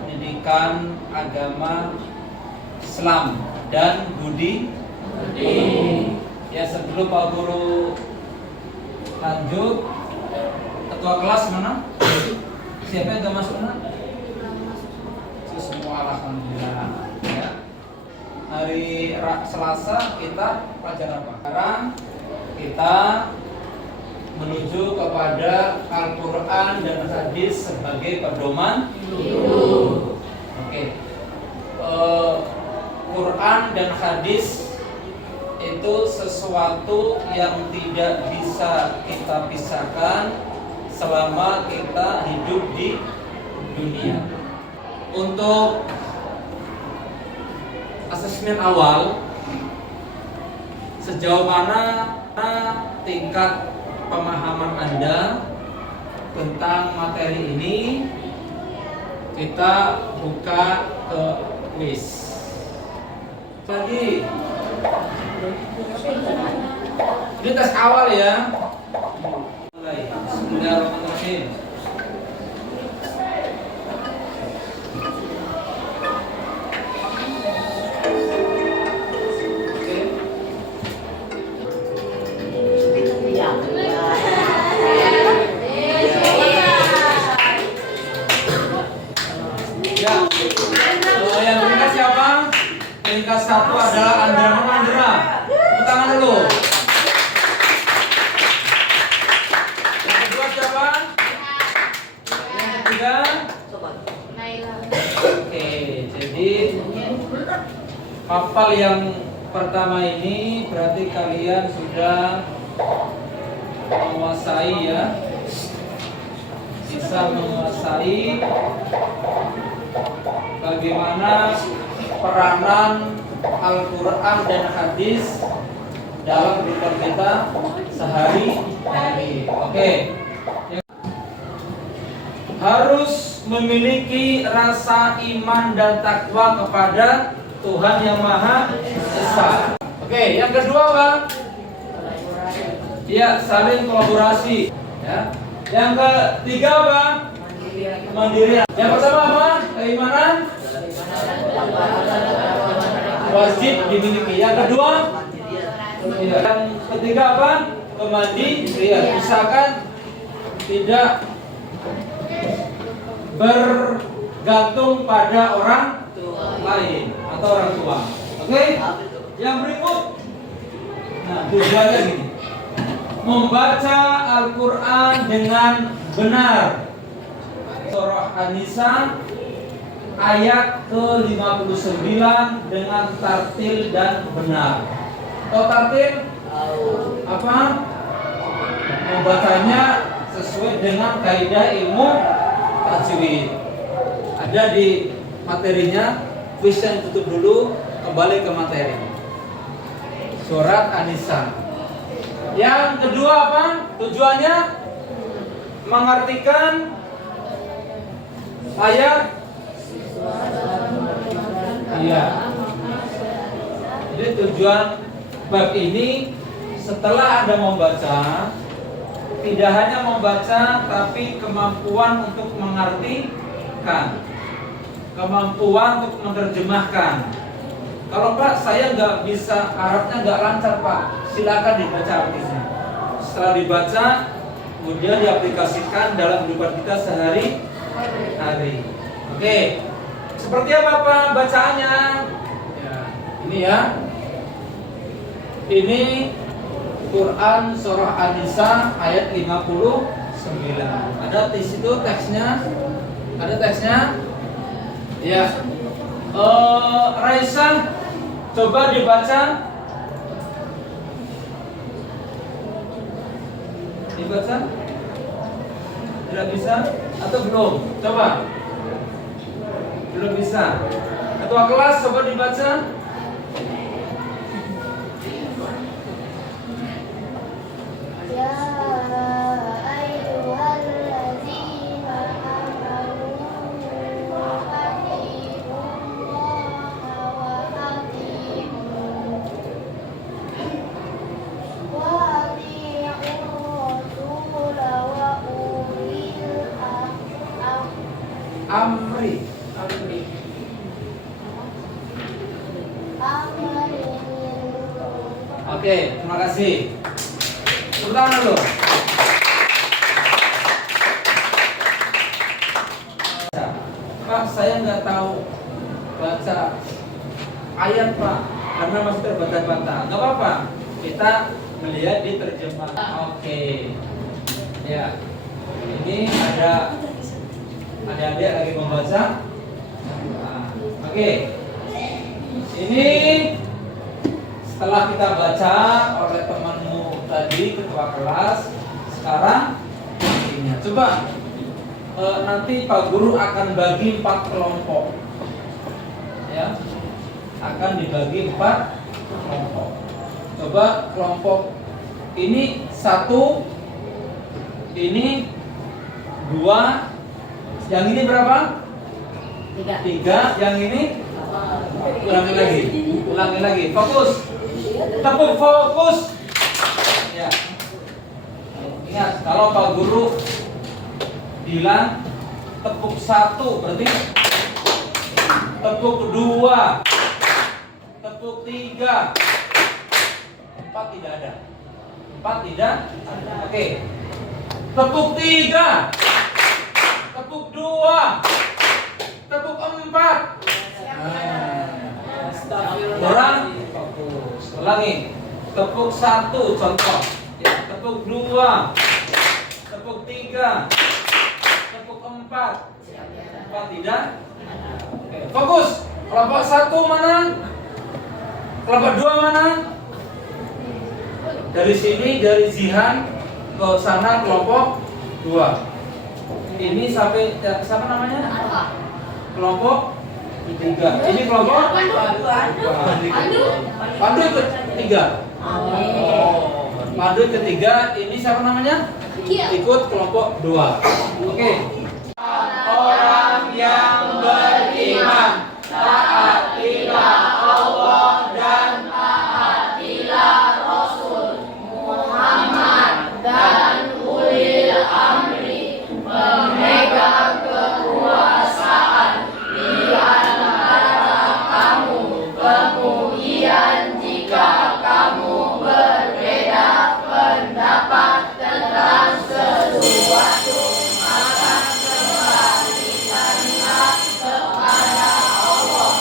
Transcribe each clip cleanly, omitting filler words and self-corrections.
pendidikan agama Islam dan budi. Ya, sebelum Pak Guru lanjut, ketua kelas mana? Siapa yang gak masuk mana? Semua, alhamdulillah. Ya. Hari Selasa kita pelajaran apa? Sekarang kita menuju kepada Al-Quran dan hadis sebagai pedoman hidup. Oke. Quran dan hadis itu sesuatu yang tidak bisa kita pisahkan selama kita hidup di dunia. Untuk asesmen awal, sejauh mana tingkat pemahaman Anda tentang materi ini, kita buka ke quiz. Lagi, ini tes awal ya. Mulai. Bismillahirrahmanirrahim. Peringkat satu adalah Andra. Tepuk tangan dulu. Yang kedua siapa? Yang ketiga? Naila. Oke, jadi hafal yang pertama ini berarti kalian sudah menguasai ya. Bisa menguasai bagaimana peranan Al-Quran dan hadis dalam kehidupan kita sehari-hari. Oke. Harus memiliki rasa iman dan takwa kepada Tuhan yang Maha Esa. Oke, yang kedua Bang. Ya, saling kolaborasi. Ya. Yang ketiga Bang, mandirian. Yang pertama apa? Keimanan wajib dimiliki. Yang kedua, yang ketiga apa? Kemandirian. Misalkan tidak bergantung pada orang lain atau orang tua. Oke? Yang berikut, nah tujuannya gini: membaca Al-Quran dengan benar. Surah An-Nisa ayat ke-59 dengan tartil dan benar. Atau tartil apa? Membacanya sesuai dengan kaidah ilmu tajwid. Ada di materinya. Quiz yang tutup dulu, kembali ke materi. Surat An-Nisa. Yang kedua apa? Tujuannya mengartikan ayat. Iya. Jadi tujuan bab ini setelah Anda membaca, tidak hanya membaca tapi kemampuan untuk mengartikan, kemampuan untuk menerjemahkan. Kalau Pak, saya nggak bisa Arabnya, nggak lancar Pak, silakan dibaca artinya. Setelah dibaca, kemudian diaplikasikan dalam kehidupan kita sehari-hari. Oke, seperti apa Pak bacaannya? Ya, ini ya. Ini Quran surah An-Nisa ayat 59. Ada di situ teksnya? Ada teksnya? Ya. Raisa, coba dibaca. Dibaca? Tidak bisa atau belum? Coba. Belum bisa. Ketua kelas coba dibaca. Ya ayyuhalladzina amanu Amri. lagi. Oke, terima kasih. Tepuk tangan dulu. Pak, saya nggak tahu baca ayat Pak, karena masih terbata-bata. Nggak apa-apa, kita melihat di terjemahan. Oke, ya. Ini ada adik-adik lagi membaca. Nah, oke. Ini setelah kita baca oleh temanmu tadi ketua kelas, sekarang ini coba nanti Pak Guru akan bagi 4 kelompok, ya, akan dibagi 4 kelompok. Coba kelompok ini 1, ini 2, yang ini berapa? 3, yang ini ulangi lagi, fokus, tepuk fokus. Ya, ingat kalau Pak Guru bilang tepuk 1 berarti tepuk 2, tepuk 3, 4 tidak ada. 4 tidak. Oke. Tepuk 3, tepuk 2, tepuk 4. Kurang fokus. Ulangi. Tepuk 1 contoh. Ya, tepuk 2, tepuk 3, tepuk 4. 4 tidak. Oke, fokus. Kelompok 1 mana? Kelompok 2 mana? Dari sini, dari Zihan ke sana kelompok 2. Ini sampai siapa namanya? Kelompok 3. Ini kelompok Pandu ketiga. Pandu ketiga. Ini siapa namanya? Ikut kelompok 2. Oke. Orang yang beriman, taatilah Allah dan taatilah Rasul Muhammad dan ulil amri, pemegang kekuasaan di antara kamu. Kemudian jika kamu berbeda pendapat tentang sesuatu, maka kembalikanlah kepada Allah.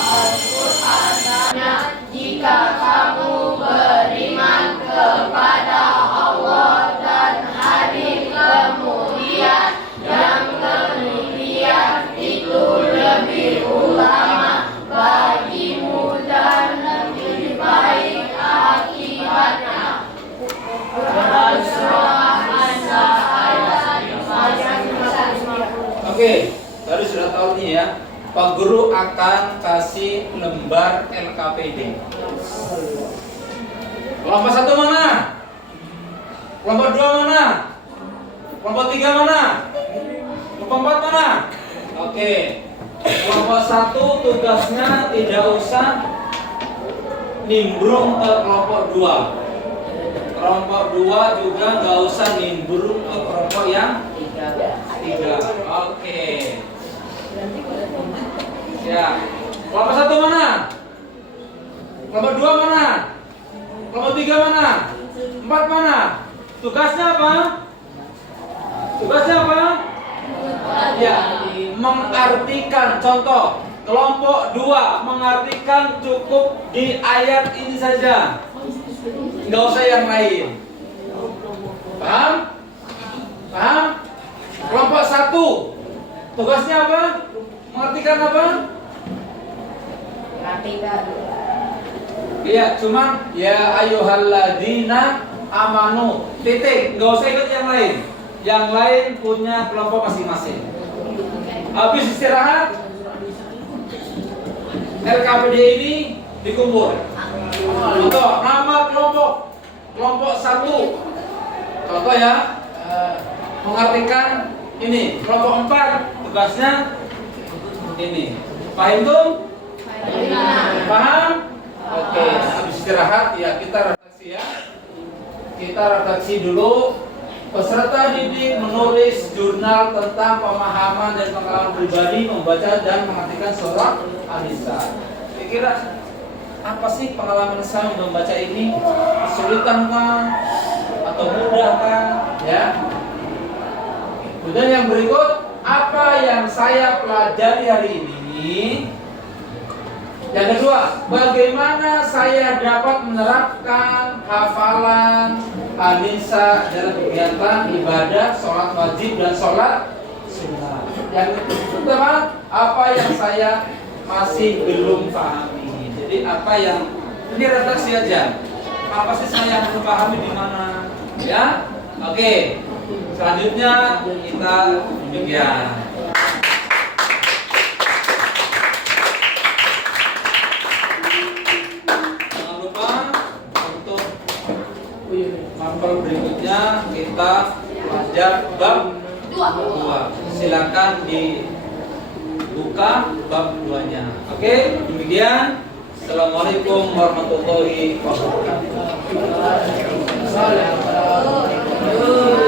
Al-Qur'annya, jika kamu beriman kepada Allah dan hari kemudian, yang kemudian itu lebih utama bagimu dan lebih baik akibatnya. Oke, tadi sudah tahu nih ya. Pak Guru akan kasih lembar LKPD. Kelompok 1 mana? Kelompok 2 mana? Kelompok 3 mana? Kelompok 4 mana? Oke. Kelompok 1 tugasnya tidak usah nimbrung ke kelompok 2. Kelompok 2 juga nggak usah nimbrung ke kelompok yang 3. Oke. Ya. Kelompok 1 mana? Kelompok 2 mana? Kelompok 3 mana? 4 mana? Tugasnya apa? Tugasnya apa? Ya, mengartikan. Contoh, kelompok 2 mengartikan cukup di ayat ini saja. Nggak usah yang lain. Paham? Paham? Kelompok 1 tugasnya apa? Mengartikan apa? Mengartikan. Iya, cuman ya ayyuhalladzina amanu. Titik, nggak usah ikut yang lain. Yang lain punya kelompok masing-masing. Habis istirahat, LKPD ini dikumpul. Contoh, nama kelompok 1. Contoh ya, mengartikan ini. Kelompok 4 tugasnya ini. Paham tuh? Paham? Oke, habis istirahat ya kita redaksi ya. Kita redaksi dulu Peserta didik menulis jurnal tentang pemahaman dan pengalaman pribadi membaca dan mengartikan surat An-Nisa. Kira-kira apa sih pengalaman saya membaca ini? Kesulitan kah? Atau mudah kah? Ya. Kemudian yang berikut, apa yang saya pelajari hari ini? Yang kedua, bagaimana saya dapat menerapkan hafalan An-Nisa dalam kegiatan ibadah, sholat wajib dan sholat sunnah. Yang pertama, apa yang saya masih belum pahami. Jadi apa yang ini refleksi aja. Apa sih saya belum pahami di mana? Ya, oke. Selanjutnya kita demikian. Mapel berikutnya kita belajar bab 2. Silakan dibuka bab 2-nya. Oke, demikian. Assalamualaikum warahmatullahi wabarakatuh.